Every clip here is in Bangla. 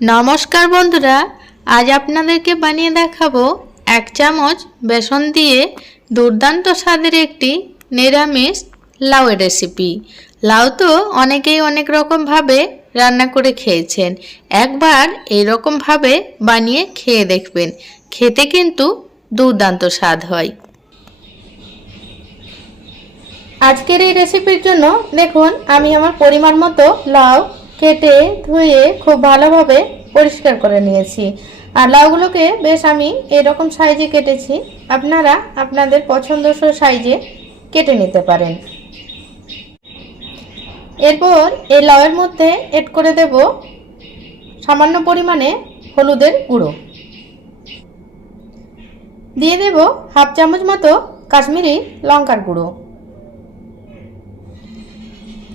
নমস্কার বন্ধুরা, আজ আপনাদেরকে বানিয়ে দেখাবো এক চামচ বেসন দিয়ে দুর্দান্ত স্বাদের একটি নিরামিষ লাউয়ের রেসিপি। লাউ তো অনেকেই অনেক রকমভাবে রান্না করে খেয়েছেন। একবার এইরকমভাবে বানিয়ে খেয়ে দেখবেন। খেতে কিন্তু দুর্দান্ত স্বাদ হয়। আজকের এই রেসিপির জন্য দেখুন, আমি আমার পরিমাণ মতো লাউ কেটে ধুয়ে খুব ভালোভাবে পরিষ্কার করে নিয়েছি। আর লাউগুলোকে বেশ আমি এরকম সাইজে কেটেছি। আপনারা আপনাদের পছন্দসই সাইজে কেটে নিতে পারেন। এরপর এই লাউয়ের মধ্যে এড করে দেব সামান্য পরিমাণে হলুদের গুঁড়ো। দিয়ে দেব হাফ চামচ মতো কাশ্মীরি লঙ্কার গুঁড়ো।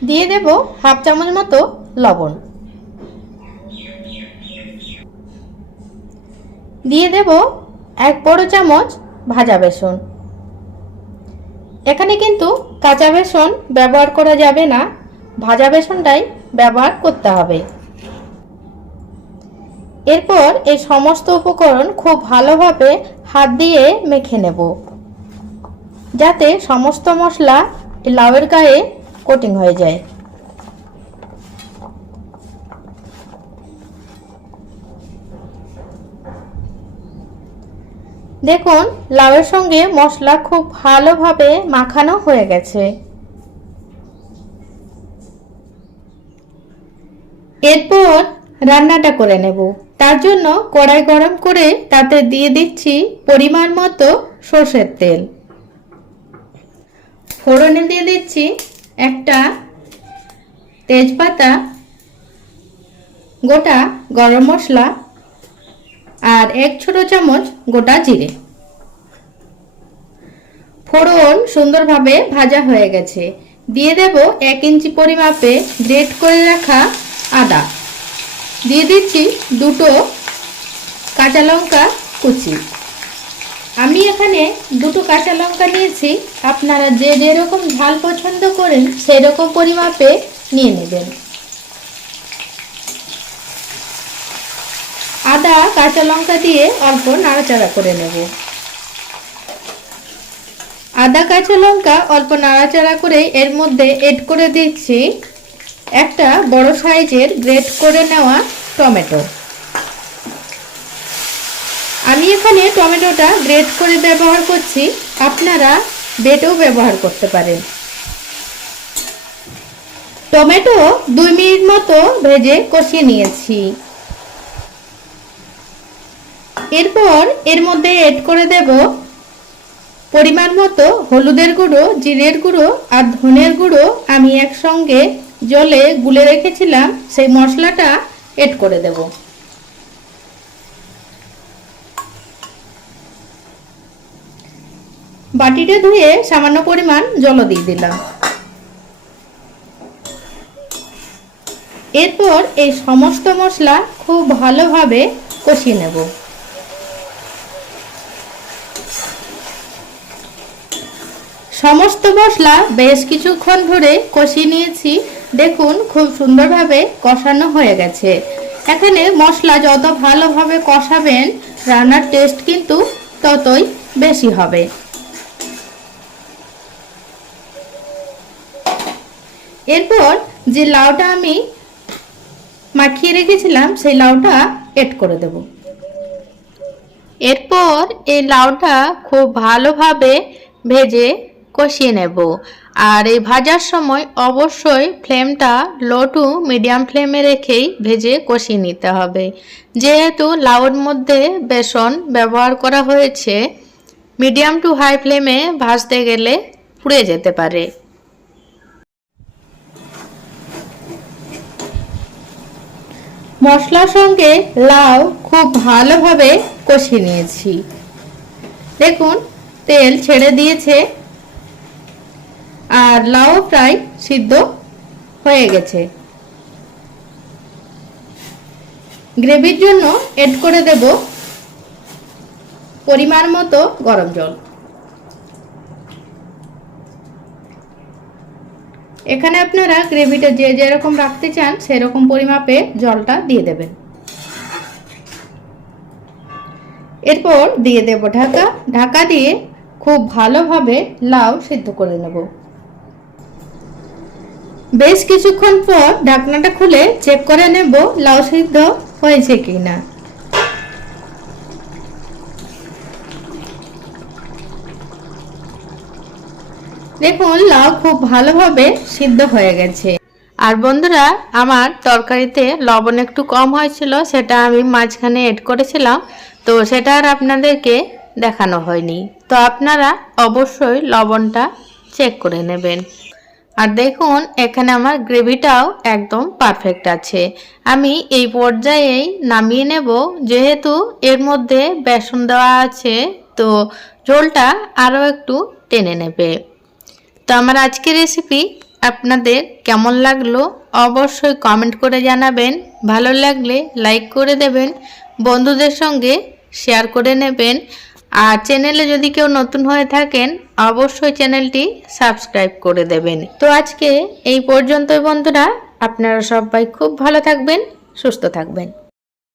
দিয়ে দেব হাফ চামচ মতো লবণ। দিয়ে দেব এক বড় চামচ ভাজা বেসন। এখানে কিন্তু কাঁচা বেসন ব্যবহার করা যাবে না, ভাজা বেসনটাই ব্যবহার করতে হবে। এরপর এই সমস্ত উপকরণ খুব ভালোভাবে হাত দিয়ে মেখে নেব, যাতে সমস্ত মশলা লাউয়ের গায়ে কোটিং হয়ে যায়। দেখুন, লাউয়ের সঙ্গে মশলা খুব ভালোভাবে মাখানো হয়ে গেছে। এরপর রান্নাটা করে নেব। তার জন্য কড়াই গরম করে তাতে দিয়ে দিচ্ছি পরিমাণ মতো সর্ষের তেল। ফোড়নে দিয়ে দিচ্ছি একটা তেজপাতা, গোটা গরম মশলা আর এক ছোট চামচ গোটা জিরে। ফোড়ন সুন্দরভাবে ভাজা হয়ে গেছে। দিয়ে দেব এক ইঞ্চি পরিমাপে গ্রেট করে রাখা আদা। দিয়ে দিচ্ছি দুটো কাঁচা লঙ্কা কুচি। আমি এখানে দুটো কাঁচা লঙ্কা নিয়েছি। আপনারা যে যেরকম ঝাল পছন্দ করেন সেই রকম পরিমাপে নিয়ে নেবেন। আদা, কাঁচা লঙ্কা দিয়ে অল্প নাড়াচাড়া করে নেব। আদা, কাঁচা লঙ্কা অল্প নাড়াচাড়া করে এর মধ্যে এড করে দিচ্ছি একটা বড় সাইজের গ্রেট করে নেওয়া টমেটো। আমি এখানে টমেটোটা গ্রেট করে ব্যবহার করছি, আপনারা বেটেও ব্যবহার করতে পারেন। টমেটো দুই মিনিট মতো ভেজে কষিয়ে নিয়েছি। এরপর এর মধ্যে এড করে দেব পরিমাণ মতো হলুদের গুঁড়ো, জিরের গুঁড়ো আর ধনের গুঁড়ো। আমি একসঙ্গে জলে গুলে রেখেছিলাম, সেই মশলাটা এড করে দেব। বাটিটা ধুয়ে সামান্য পরিমাণ জল দিয়ে দিলাম। এরপর এই সমস্ত মশলা খুব ভালোভাবে কষিয়ে নেব। সমস্ত মশলা বেশ কিছুক্ষণ ধরে কষিয়ে নিয়েছি। দেখুন, খুব সুন্দরভাবে কষানো হয়ে গেছে। এখানে মশলা যত ভালোভাবে কষাবেন, রান্নার টেস্ট কিন্তু ততই বেশি হবে। এরপর যে লাউটা আমি মাখিয়ে রেখেছিলাম, সেই লাউটা এড করে দেব। এরপর এই লাউটা খুব ভালোভাবে ভেজে কষিয়ে নেব। আর এই ভাজার সময় অবশ্যই ফ্লেমটা লো টু মিডিয়াম ফ্লেমে রেখেই ভেজে কষিয়ে নিতে হবে। যেহেতু লাউর মধ্যে বেসন ব্যবহার করা হয়েছে, মিডিয়াম টু হাই ফ্লেমে ভাজতে গেলে পুড়ে যেতে পারে। মশলার সঙ্গে লাউ খুব ভালোভাবে কষিয়ে নিয়েছি। দেখুন, তেল ছেড়ে দিয়েছে। আর লাউ প্রায় সিদ্ধ হয়ে গেছে। গ্রেভির জন্য এড করে দেব পরিমাণ মতো গরম জল। এখানে আপনারা গ্রেভিটা যে যেরকম রাখতে চান সেরকম পরিমাপে জলটা দিয়ে দেবেন। এরপর দিয়ে দেব ঢাকা। ঢাকা দিয়ে খুব ভালোভাবে লাউ সিদ্ধ করে নেব। বেশ কিছুক্ষণ পর ঢাকনাটা খুলে চেক করে নেব লাউ সিদ্ধ হয়েছে কিনা। দেখুন, লাউ খুব ভালোভাবে সিদ্ধ হয়ে গেছে। আর বন্ধুরা, আমার তরকারিতে লবণ একটু কম হয়েছিল, সেটা আমি মাঝখানে এড করেছিলাম, তো সেটা আর আপনাদেরকে দেখানো হয়নি। তো আপনারা অবশ্যই লবণটা চেক করে নেবেন। আর দেখুন, এখানে আমার গ্রেভিটাও একদম পারফেক্ট আছে। আমি এই পর্যায়েই নামিয়ে নেব, যেহেতু এর মধ্যে বেসন দেওয়া আছে, তো ঝোলটা আরও একটু টেনে নেবে। তো আমার আজকের রেসিপি আপনাদের কেমন লাগল অবশ্যই কমেন্ট করে জানাবেন। ভালো লাগলে লাইক করে দেবেন, বন্ধুদের সঙ্গে শেয়ার করে নেবেন। আর চ্যানেলে যদি কেউ নতুন হয়ে থাকেন, অবশ্যই চ্যানেলটি সাবস্ক্রাইব করে দেবেন। তো আজকে এই পর্যন্তই বন্ধুরা, আপনারা সবাই খুব ভালো থাকবেন, সুস্থ থাকবেন।